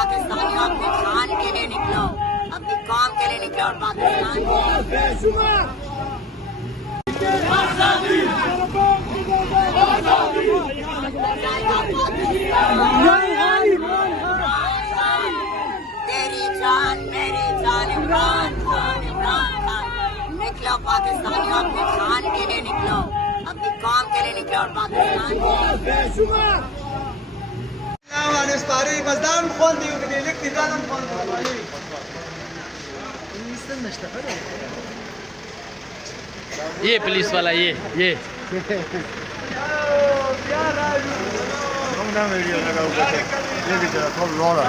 पाकिस्तानियों अपने खान के लिए निकलो, अपनी कौम के लिए निकलो और पाकिस्तान तेरी जान मेरी जान इमरान खान इमरान खान। निकलो पाकिस्तानियों अपने खान के लिए निकलो, अपनी कौम के लिए निकलो और पाकिस्तान ये पुलिस वाला ये वीडियो लगा हुआ है ये भी जरा थोड़ा